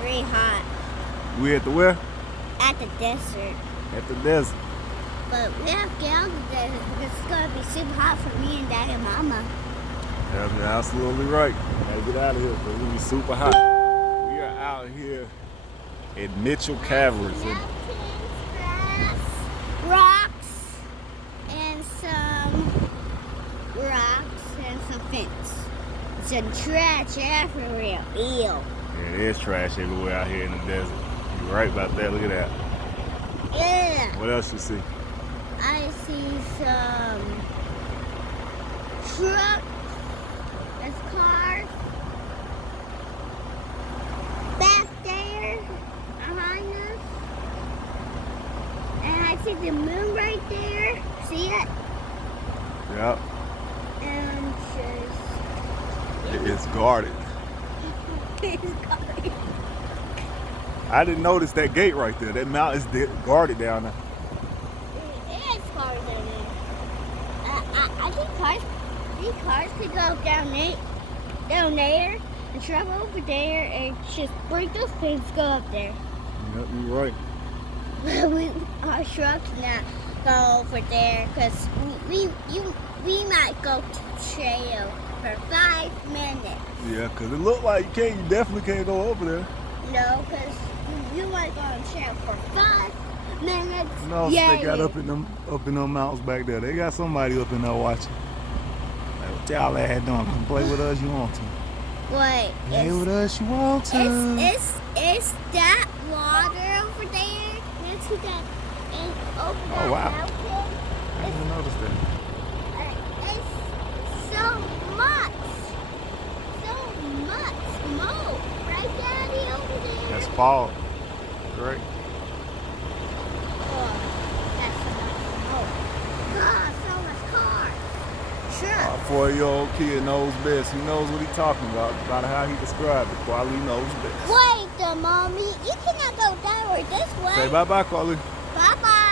very hot. We at the where? At the desert. At the desert. But we have to get out of the desert because it's going to be super hot for me and Dad and Mama. Yeah, you're absolutely right. Gotta get out of here because it's gonna be super hot. We are out here at Mitchell Caverns. Mountains, grass, rocks, and some fence. Some trash everywhere. Ew. Yeah, there's trash everywhere out here in the desert. You're right about that. Look at that. Yeah. What else you see? I see some trucks. There's cars. Back there, behind us. And I see the moon right there. See it? Yep. And It's guarded. it's guarded. I didn't notice that gate right there. That mountain is guarded down there. It is guarded in there. I think cars could go down there and travel over there and just break the fence, go up there. Yep, you're right. Our trucks not go over there because we might go to trail for 5 minutes. Yeah, because it looked like you definitely can't go over there. No, because you might go on trail for 5 minutes. No, yeah, they got up in them mountains back there. They got somebody up in there watching. Like, what y'all had doing? Come play with us, you want to? Wait, Play with us, you want to? Is that water over there? Let's see that. Over Oh, that wow. mountain. I didn't notice that. It's so much smoke. Right, Daddy, over there. That's fog. Right? Oh, that's so much smoke. God, so much cars. Sure. Our 4-year-old kid knows best. He knows what he's talking about how he described it. Quality knows best. Wait, Mommy, you cannot go that way. This way. Say bye-bye, Carly. Bye-bye.